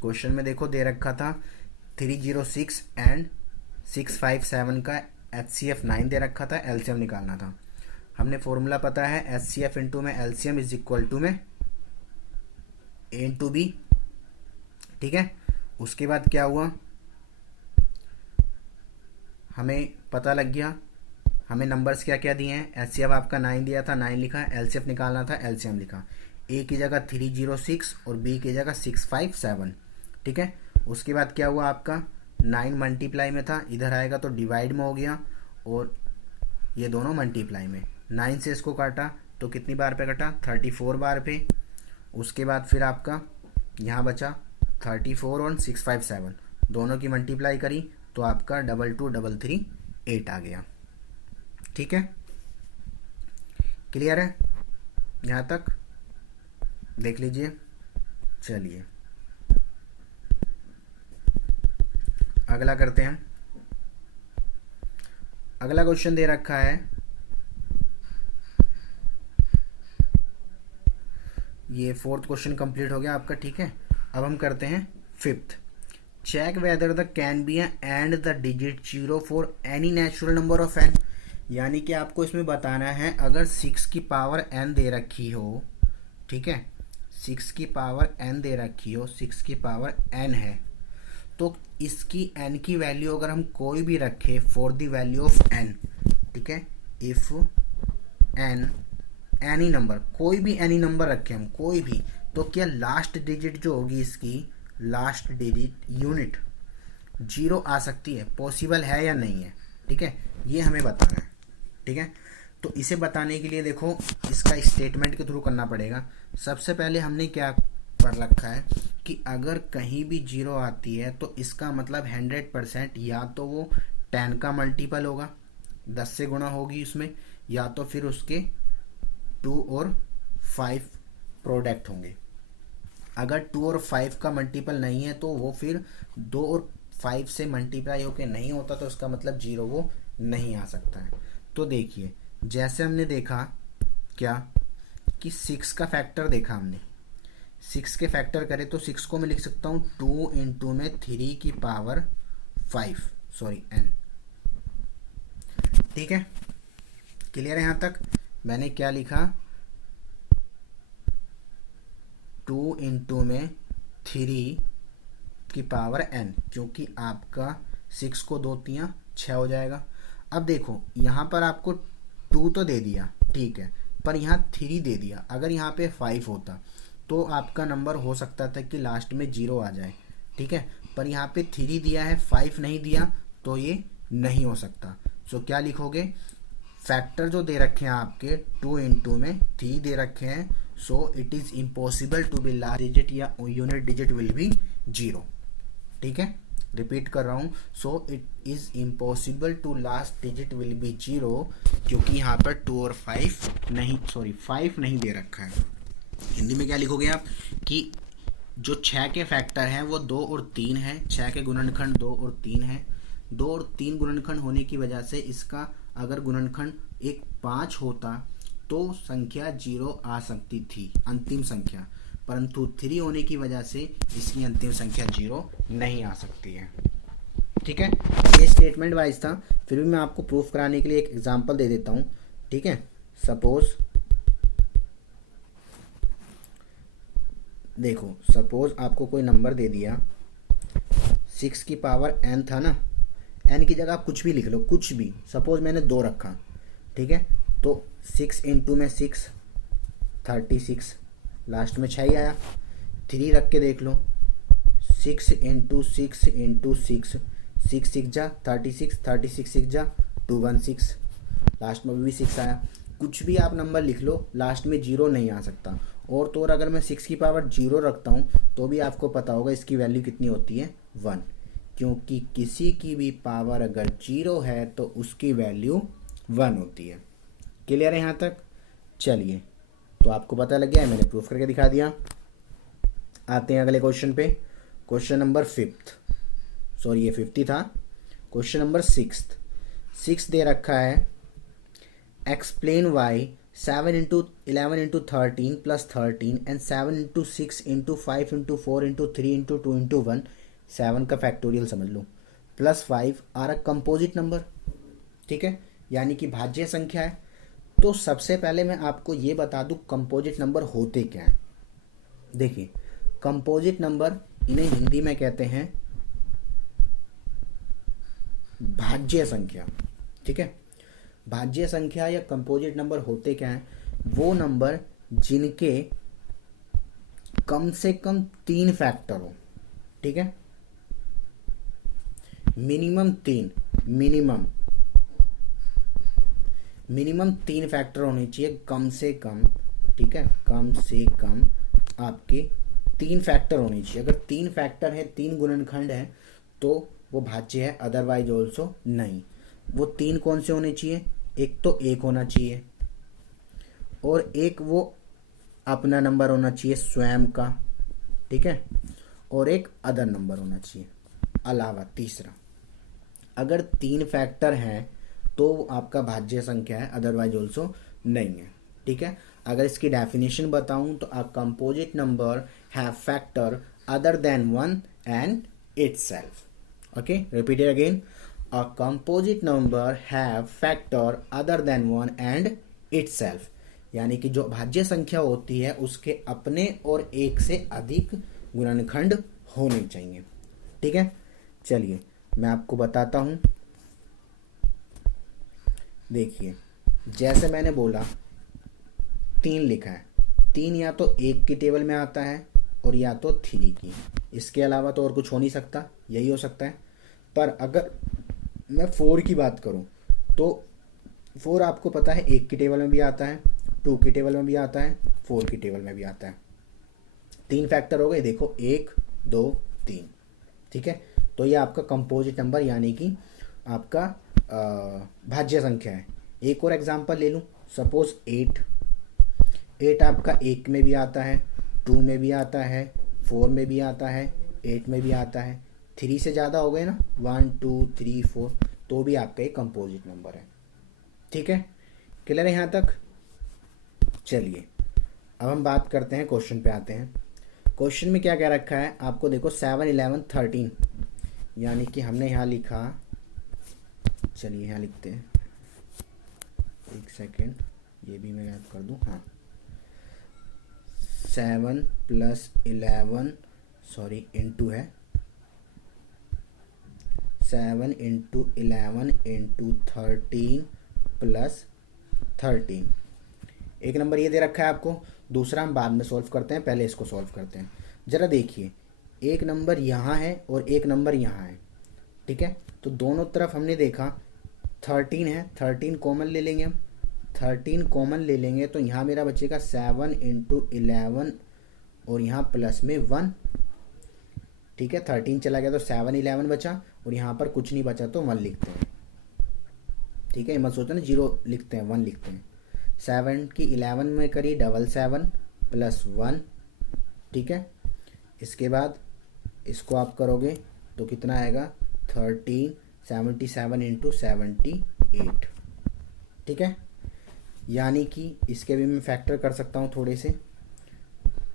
क्वेश्चन में देखो दे रखा था 306 एंड 657 का HCF 9 दे रखा था, LCM निकालना था। हमने फॉर्मूला पता है, HCF × में LCM इज इक्वल टू में A × B। ठीक है, उसके बाद क्या हुआ, हमें पता लग गया, हमें नंबर्स क्या क्या दिए हैं, HCF आपका 9 दिया था, 9 लिखा, LCF निकालना था, LCM लिखा, A की जगह 306 और B की जगह 657। ठीक है, उसके बाद क्या हुआ, आपका 9 मल्टीप्लाई में था, इधर आएगा तो डिवाइड में हो गया, और ये दोनों मल्टीप्लाई में। 9 से इसको काटा तो कितनी बार पे कटा, 34 बार पे। उसके बाद फिर आपका यहाँ बचा 34 और 657, दोनों की मल्टीप्लाई करी तो आपका 22338 आ गया। ठीक है, क्लियर है यहाँ तक, देख लीजिए। चलिए अगला करते हैं। अगला क्वेश्चन दे रखा है, ये फोर्थ क्वेश्चन कंप्लीट हो गया आपका, ठीक है। अब हम करते हैं fifth. Check whether the can be and the digit 0 for any natural number of n। यानी कि आपको इसमें बताना है अगर 6 की पावर n दे रखी हो, ठीक है, 6 की पावर n दे रखी हो, 6 की पावर n है, तो इसकी n की वैल्यू अगर हम कोई भी रखें for the value of n, ठीक है, इफ n एनी नंबर, कोई भी एनी नंबर रखें हम, कोई भी, तो क्या लास्ट डिजिट जो होगी इसकी, लास्ट डिजिट यूनिट 0 आ सकती है, पॉसिबल है या नहीं है, ठीक है, ये हमें बताना है, ठीक है। तो इसे बताने के लिए देखो इसका स्टेटमेंट के थ्रू करना पड़ेगा। सबसे पहले हमने क्या कर रखा है कि अगर कहीं भी 0 आती है तो इसका मतलब 100% या तो वो 10 का मल्टीपल होगा, 10 से गुणा होगी उसमें, या तो फिर उसके 2 और 5 प्रोडक्ट होंगे। अगर 2 और 5 का मल्टीपल नहीं है तो वो फिर 2 और 5 से मल्टीप्लाई होके नहीं होता, तो उसका मतलब 0 वो नहीं आ सकता है। तो देखिए जैसे हमने देखा क्या कि 6 का फैक्टर देखा हमने, 6 के फैक्टर करें तो 6 को मैं लिख सकता हूँ 2 इंटू में 3 की पावर 5 सॉरी n, ठीक है, क्लियर है यहाँ तक। मैंने क्या लिखा 2 इंटू में 3 की पावर n, क्योंकि आपका 6 को 2 तियाँ 6 हो जाएगा। अब देखो यहाँ पर आपको 2 तो दे दिया, ठीक है, पर यहाँ 3 दे दिया। अगर यहाँ पे 5 होता तो आपका नंबर हो सकता था कि लास्ट में 0 आ जाए, ठीक है, पर यहाँ पे 3 दिया है, 5 नहीं दिया, तो ये नहीं हो सकता। सो क्या लिखोगे, फैक्टर जो दे रखे हैं आपके 2 इंटू में 3 दे रखे हैं, so it is impossible to be last digit या यूनिट डिजिट विल बी 0, ठीक है, रिपीट कर रहा हूँ, so it is impossible to last digit will be 0, क्योंकि यहाँ पर 2 और 5 नहीं, सॉरी 5 नहीं दे रखा है। हिंदी में क्या लिखोगे आप कि जो 6 के फैक्टर हैं वो 2 और 3 है, 6 के गुणनखंड 2 और 3 है, 2 और 3 गुणनखंड होने की वजह से इसका अगर गुणनखंड एक 5 होता तो संख्या 0 आ सकती थी, अंतिम संख्या, परंतु 3 होने की वजह से इसकी अंतिम संख्या 0 नहीं आ सकती है, ठीक है। ये स्टेटमेंट वाइज था, फिर भी मैं आपको प्रूफ कराने के लिए एक एग्जांपल दे देता हूँ, ठीक है। सपोज देखो, सपोज आपको कोई नंबर दे दिया, 6 की पावर n था ना, n की जगह आप कुछ भी लिख लो, कुछ भी, सपोज मैंने 2 रखा, ठीक है, तो 6 इंटू में 6 36, लास्ट में 6 ही आया। 3 रख के देख लो, 6 इंटू 6 इंटू 6, 6 6 जा 36, 36 6 जा 216, लास्ट में भी 6 आया। कुछ भी आप नंबर लिख लो, लास्ट में 0 नहीं आ सकता। और तो और अगर मैं 6 की पावर 0 रखता हूँ तो भी आपको पता होगा इसकी वैल्यू कितनी होती है, 1, क्योंकि किसी की भी पावर अगर 0 है तो उसकी वैल्यू 1 होती है। क्लियर है यहाँ तक? चलिए, तो आपको पता लग गया है, मैंने प्रूफ करके दिखा दिया। आते हैं अगले क्वेश्चन पे, क्वेश्चन नंबर 5th, सॉरी ये 50 था। क्वेश्चन नंबर 6 दे रखा है, explain why 7 into 11 into 13 plus 13 and 7 into 6 into 5 into 4 into 3 into 2 into 1, 7 का फैक्टोरियल समझ लो, plus 5 are a composite number, ठीक है, यानी कि भाज्य संख्या है। तो सबसे पहले मैं आपको ये बता दूं कंपोजिट नंबर होते क्या हैं। देखिए, कंपोजिट नंबर इन्हें हिंदी में कहते हैं भाज्य संख्या, ठीक है। भाज्य संख्या या कंपोजिट नंबर होते क्या हैं, वो नंबर जिनके कम से कम 3 फैक्टर हो, ठीक है, मिनिमम 3, मिनिमम 3 फैक्टर होने चाहिए कम से कम, ठीक है, कम से कम आपके 3 फैक्टर होने चाहिए। अगर 3 फैक्टर है, 3 गुणनखंड है तो वो भाज्य है, अदरवाइज ऑल्सो नहीं। वो 3 कौन से होने चाहिए, एक तो 1 होना चाहिए, और एक वो अपना नंबर होना चाहिए स्वयं का, ठीक है, और एक अदर नंबर होना चाहिए अलावा तीसरा। अगर 3 फैक्टर हैं तो आपका भाज्य संख्या है, अदरवाइज ऑल्सो नहीं है, ठीक है। अगर इसकी डेफिनेशन बताऊं तो अ composite number have factor other than 1 and itself. Okay, repeat it again. A composite number have factor other than 1 and itself, यानी कि जो भाज्य संख्या होती है उसके अपने और एक से अधिक गुणनखंड होने चाहिए। ठीक है, चलिए मैं आपको बताता हूं। देखिए, जैसे मैंने बोला 3 लिखा है, 3 या तो 1 की टेबल में आता है और या तो 3 की, इसके अलावा तो और कुछ हो नहीं सकता, यही हो सकता है। पर अगर मैं 4 की बात करूं तो 4 आपको पता है 1 की टेबल में भी आता है, 2 की टेबल में भी आता है, 4 की टेबल में भी आता है। 3 फैक्टर हो गए, देखो 1 2 3। ठीक है, तो ये आपका कंपोजिट नंबर यानी कि आपका भाज्य संख्या है। एक और एग्जांपल ले लूँ, सपोज 8 आपका 1 में भी आता है, 2 में भी आता है, 4 में भी आता है, 8 में भी आता है। 3 से ज़्यादा हो गए ना, 1 2 3 4, तो भी आपका एक कंपोजिट नंबर है। ठीक है, क्लियर है यहाँ तक? चलिए अब हम बात करते हैं, क्वेश्चन पे आते हैं। क्वेश्चन में क्या क्या रखा है आपको, देखो 7 11 13, यानी कि हमने यहाँ लिखा, चलिए यहाँ लिखते हैं, एक सेकेंड, ये भी मैं याद कर दूँ। हाँ, 7 + 11 सॉरी इंटू है, 7 × 11 × 13 + 13। एक नंबर ये दे रखा है आपको, दूसरा हम बाद में सॉल्व करते हैं, पहले इसको सॉल्व करते हैं। ज़रा देखिए, एक नंबर यहाँ है और एक नंबर यहाँ है। ठीक है, तो दोनों तरफ हमने देखा 13 है, 13 कॉमन ले लेंगे हम, 13 कॉमन ले लेंगे तो यहाँ मेरा बचेगा 7 × 11 और यहाँ प्लस में 1। ठीक है, 13 चला गया तो 7 11 बचा और यहाँ पर कुछ नहीं बचा तो 1 लिखते हैं। ठीक है, मत सोचो ना 0 लिखते हैं, 1 लिखते हैं। 7 की 11 में करी 7 + 1। ठीक है, इसके बाद इसको आप करोगे तो कितना आएगा 13 77 × 78। ठीक है, यानी कि इसके भी मैं फैक्टर कर सकता हूँ थोड़े से,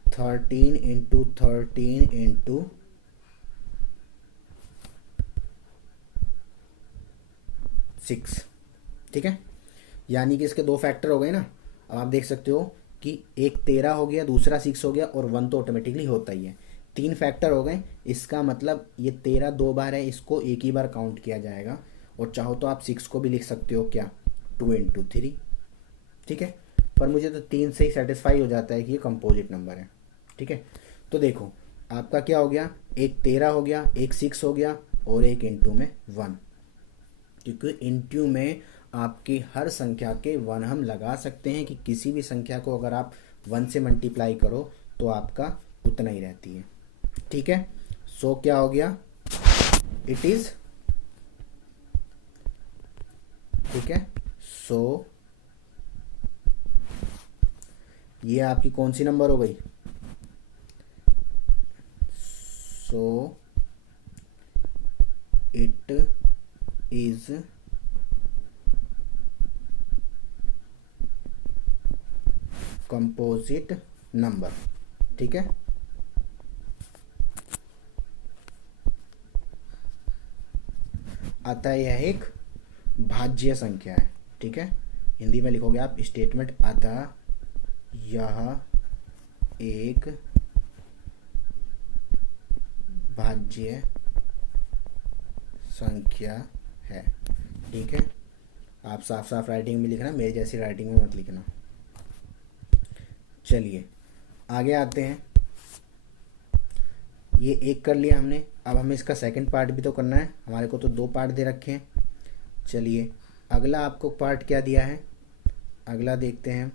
13 × 13 × 6। ठीक है, यानी कि इसके 2 फैक्टर हो गए ना। अब आप देख सकते हो कि एक 13 हो गया, दूसरा 6 हो गया और 1 तो ऑटोमेटिकली होता ही है। 3 फैक्टर हो गए, इसका मतलब ये 13 2 बार है, इसको एक ही बार काउंट किया जाएगा। और चाहो तो आप 6 को भी लिख सकते हो क्या, 2 × 3। ठीक है, पर मुझे तो 3 से ही सेटिस्फाई हो जाता है कि ये कंपोजिट नंबर है। ठीक है, तो देखो आपका क्या हो गया, एक 13 हो गया, एक 6 हो गया और एक इंटू में 1, क्योंकि इंटू में आपकी हर संख्या के 1 हम लगा सकते हैं कि किसी भी संख्या को अगर आप 1 से मल्टीप्लाई करो तो आपका उतना ही रहती है। ठीक है, सो क्या हो गया, इट इज, ठीक है, सो ये आपकी कौन सी नंबर हो गई, सो इट इज कंपोजिट नंबर। ठीक है, अतः यह एक भाज्य संख्या है। ठीक है, हिंदी में लिखोगे आप स्टेटमेंट, अतः यह एक भाज्य संख्या है। ठीक है, आप साफ साफ राइटिंग में लिखना, मेरी जैसी राइटिंग में मत लिखना। चलिए आगे आते हैं, ये एक कर लिया हमने, अब हमें इसका सेकंड पार्ट भी तो करना है, हमारे को तो 2 पार्ट दे रखे हैं। चलिए अगला आपको पार्ट क्या दिया है, अगला देखते हैं,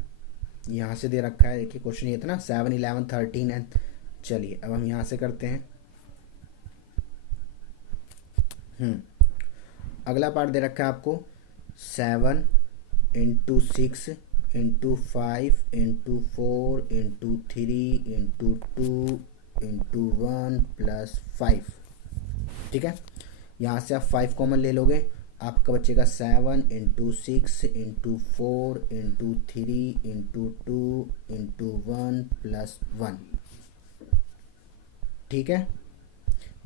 यहाँ से दे रखा है, देखिए क्वेश्चन ये था ना 7 11 13 एंड, चलिए अब हम यहाँ से करते हैं। अगला पार्ट दे रखा है आपको 7 × 6 × 5 × 4 × 3 × 2 × 1 + 5। ठीक है, यहाँ से आप 5 कॉमन ले लोगे आपका बचेगा 7 into 6 into 4 into 3 into 2 into 1 plus 1। ठीक है,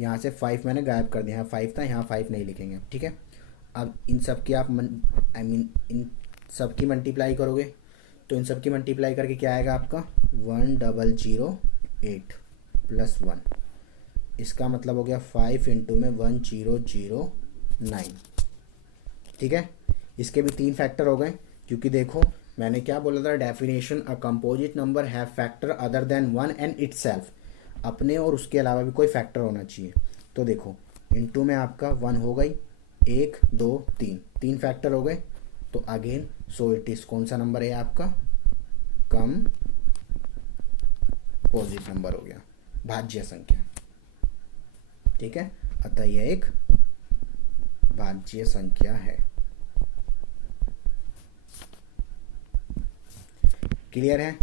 यहाँ से 5 मैंने गायब कर दिया, यहाँ 5 था, यहाँ 5 नहीं लिखेंगे। ठीक है, अब इन सब की आप इन सब की मल्टीप्लाई करोगे तो इन सब की मल्टीप्लाई करके क्या आएगा आपका 1008 प्लस 1। इसका मतलब हो गया 5 इंटू में 1009। ठीक है, इसके भी 3 फैक्टर हो गए, क्योंकि देखो मैंने क्या बोला था, definition a composite number have factor other than 1 and itself, अपने और उसके अलावा भी कोई फैक्टर होना चाहिए। तो देखो इंटू में आपका 1 हो गई, 1 2 3, 3 फैक्टर हो गए। तो अगेन सो इट इज कौन सा नंबर है आपका, कम पॉजिटिव नंबर हो गया, भाज्य संख्या। ठीक है, अतः यह एक भाज्य संख्या है। क्लियर है,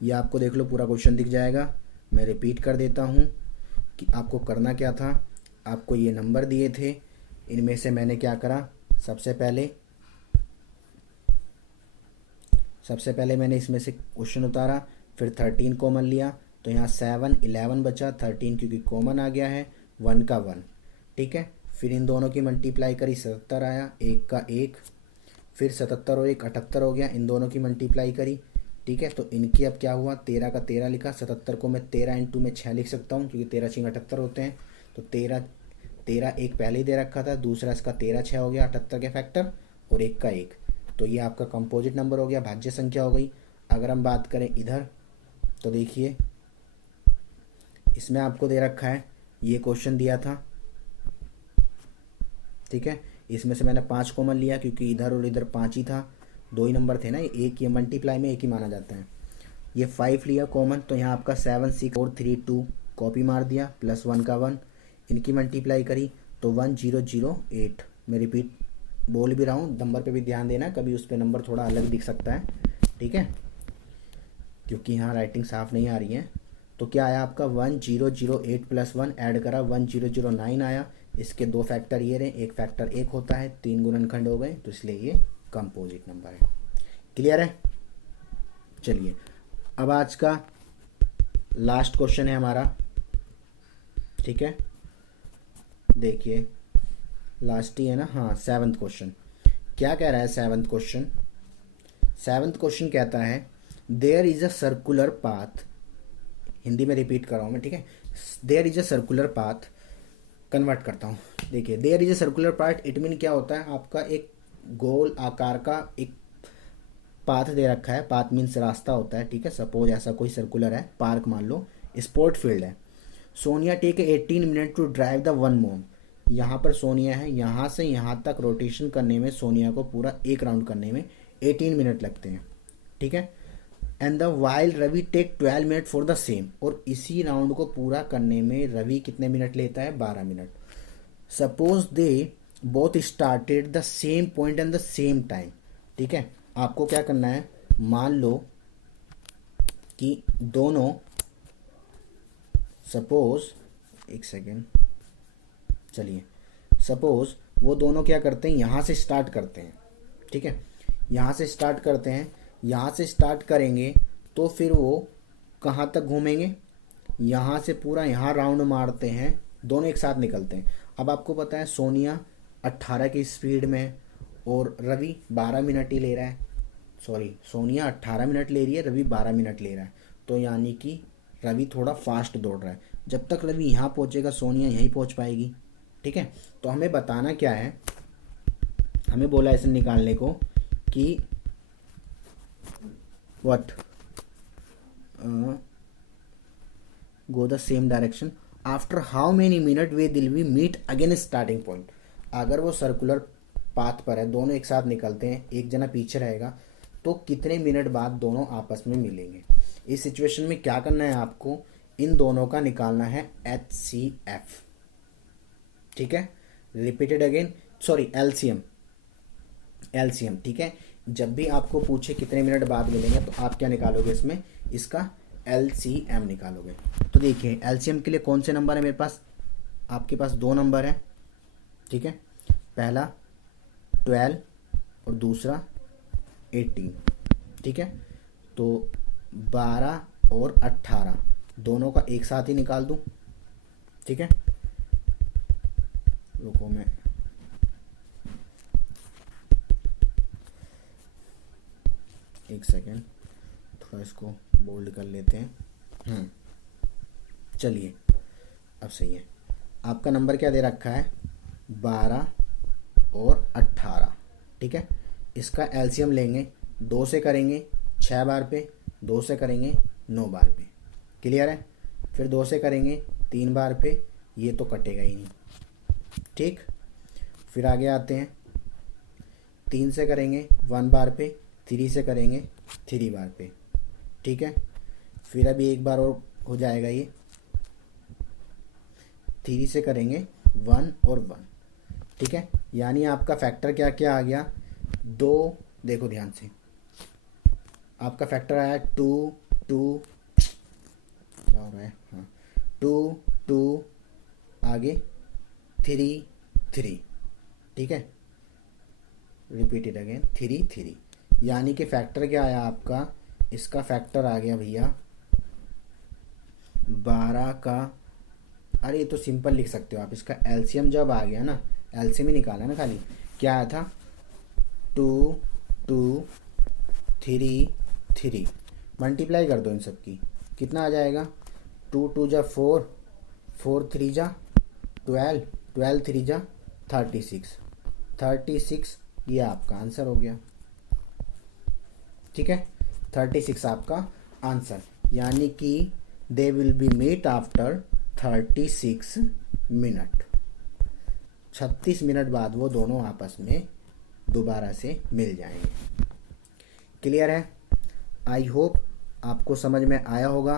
ये आपको देख लो पूरा क्वेश्चन दिख जाएगा। मैं रिपीट कर देता हूँ कि आपको करना क्या था। आपको ये नंबर दिए थे, इनमें से मैंने क्या करा, सबसे पहले मैंने इसमें से क्वेश्चन उतारा, फिर 13 कॉमन लिया, तो यहाँ 7 11 बचा, 13 क्योंकि कॉमन आ गया है, 1 का 1। ठीक है, फिर इन दोनों की मल्टीप्लाई करी, 77 आया, 1 का 1, फिर 77 और 1 78 हो गया, इन दोनों की मल्टीप्लाई करी। ठीक है, तो इनकी अब क्या हुआ, 13 का 13 लिखा, 77 को मैं 13 इंटू में 6 लिख सकता हूँ, क्योंकि 13 6 78 होते हैं। तो 13 एक पहले ही दे रखा था, दूसरा इसका 13 6 हो गया, 78 के फैक्टर, और 1 का 1। तो ये आपका कंपोजिट नंबर हो गया, भाज्य संख्या हो गई। अगर हम बात करें इधर, तो देखिए इसमें आपको दे रखा है, ये क्वेश्चन दिया था। ठीक है, इसमें से मैंने 5 कॉमन लिया, क्योंकि इधर और इधर 5 ही था, 2 ही नंबर थे ना, एक ये मल्टीप्लाई में एक ही माना जाता है। ये 5 लिया कॉमन, तो यहाँ आपका 7 6 4 3 2 कॉपी मार दिया, प्लस 1 का 1, इनकी मल्टीप्लाई करी तो 1008। मैं रिपीट बोल भी रहा हूँ, नंबर पे भी ध्यान देना, कभी उस पर नंबर थोड़ा अलग दिख सकता है। ठीक है, क्योंकि यहाँ राइटिंग साफ नहीं आ रही है। तो क्या आया आपका 1008 प्लस 1 ऐड करा 1009 आया। इसके 2 फैक्टर ये रहे, एक फैक्टर 1 होता है, 3 गुणनखंड हो गए, तो इसलिए ये कंपोजिट नंबर है। क्लियर है, चलिए अब आज का लास्ट क्वेश्चन है हमारा। ठीक है, देखिए लास्ट ही है ना, हाँ 7th क्वेश्चन। क्या कह रहा है 7th क्वेश्चन? 7th क्वेश्चन कहता है there is a circular path, Hindi में रिपीट कर रहा हूँ मैं। ठीक है, there is a circular path, convert करता हूँ। देखिए there is a circular path, it mean क्या होता है, आपका एक गोल आकार का एक पाथ दे रखा है, पाथ मीन्स रास्ता होता है। ठीक है, सपोज ऐसा कोई सर्कुलर है, पार्क मान लो, स्पोर्ट फील्ड है। Sonia take 18 minute to drive the 1 mom, यहाँ पर सोनिया है, यहाँ से यहाँ तक रोटेशन करने में सोनिया को पूरा एक राउंड करने में 18 मिनट लगते हैं। ठीक है, and the while Ravi take 12 minute for the same, और इसी राउंड को पूरा करने में रवि कितने मिनट लेता है, 12 minute. Suppose they both started the same point and the same time. ठीक है, आपको क्या करना है, मान लो कि दोनों, सपोज एक सेकेंड, चलिए सपोज वो दोनों क्या करते हैं, यहाँ से स्टार्ट करते हैं। ठीक है, यहाँ से स्टार्ट करते हैं, यहाँ से स्टार्ट करेंगे तो फिर वो कहाँ तक घूमेंगे, यहाँ से पूरा यहाँ राउंड मारते हैं, दोनों एक साथ निकलते हैं। अब आपको पता है सोनिया 18 की स्पीड में और रवि 12 मिनट ही ले रहा है, सॉरी सोनिया 18 मिनट ले रही है, रवि 12 मिनट ले रहा है, तो यानी कि रवि थोड़ा फास्ट दौड़ रहा है। जब तक रवि यहाँ पहुँचेगा सोनिया यहीं पहुँच पाएगी। ठीक है, तो हमें बताना क्या है, हमें बोला ऐसे निकालने को कि what go the same direction after how many minute they will we meet again starting point. अगर वो सर्कुलर पाथ पर है, दोनों एक साथ निकलते हैं, एक जना पीछे रहेगा, तो कितने मिनट बाद दोनों आपस में मिलेंगे। इस सिचुएशन में क्या करना है आपको, इन दोनों का निकालना है HCF। ठीक है, रिपीटेड अगेन, सॉरी एलसीएम। ठीक है, जब भी आपको पूछे कितने मिनट बाद मिलेंगे तो आप क्या निकालोगे, इसमें इसका LCM निकालोगे। तो देखिए LCM के लिए कौन से नंबर है मेरे पास, आपके पास 2 नंबर है। ठीक है, पहला 12 और दूसरा 18, ठीक है। तो 12 और 18 दोनों का एक साथ ही निकाल दूं, ठीक है। रुको मैं एक सेकेंड, थोड़ा इसको बोल्ड कर लेते हैं। चलिए अब सही है। आपका नंबर क्या दे रखा है, 12 और 18, ठीक है। इसका एलसीएम लेंगे, 2 से करेंगे 6 बार पे, 2 से करेंगे 9 बार पे, क्लियर है। फिर 2 से करेंगे 3 बार पे, ये तो कटेगा ही नहीं, ठीक। फिर आगे आते हैं, 3 से करेंगे 1 बार पे, 3 से करेंगे 3 बार पे, ठीक है। फिर अभी एक बार और हो जाएगा ये, 3 से करेंगे 1 और 1, ठीक है। यानी आपका फैक्टर क्या क्या आ गया, 2, देखो ध्यान से, आपका फैक्टर आया 2 2, क्या हो रहा है, हाँ 2 2, आगे 3 3, ठीक है। रिपीटेड अगेन 3 3, यानी कि फैक्टर क्या आया आपका, इसका फैक्टर आ गया भैया 12 का, अरे ये तो सिंपल लिख सकते हो आप, इसका एलसीएम जब आ गया ना, एलसीएम ही निकाला ना खाली, क्या आया था 2 2 3 3, मल्टीप्लाई कर दो इन सब की, कितना आ जाएगा, 2 2 जा 4, 4 3 जा 12, 12 3 जा 36, 36, ये आपका आंसर हो गया, ठीक है। 36 आपका आंसर, यानी कि they will be meet after 36 minute, 36 minute बाद वो दोनों आपस में दोबारा से मिल जाएंगे, क्लियर है। आई होप आपको समझ में आया होगा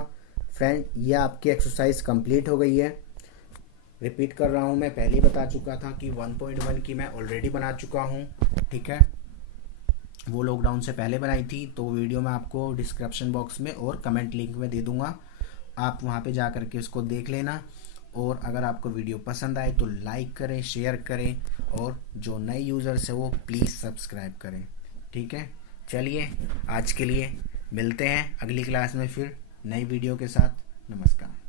फ्रेंड। ये आपकी एक्सरसाइज कंप्लीट हो गई है। रिपीट कर रहा हूँ, मैं पहले ही बता चुका था कि 1.1 की मैं ऑलरेडी बना चुका हूँ, ठीक है। वो लॉकडाउन से पहले बनाई थी, तो वीडियो मैं आपको डिस्क्रिप्शन बॉक्स में और कमेंट लिंक में दे दूँगा, आप वहाँ पे जा कर के उसको देख लेना। और अगर आपको वीडियो पसंद आए तो लाइक करें, शेयर करें, और जो नए यूज़र्स हैं वो प्लीज़ सब्सक्राइब करें, ठीक है। चलिए आज के लिए मिलते हैं अगली क्लास में फिर नई वीडियो के साथ। नमस्कार।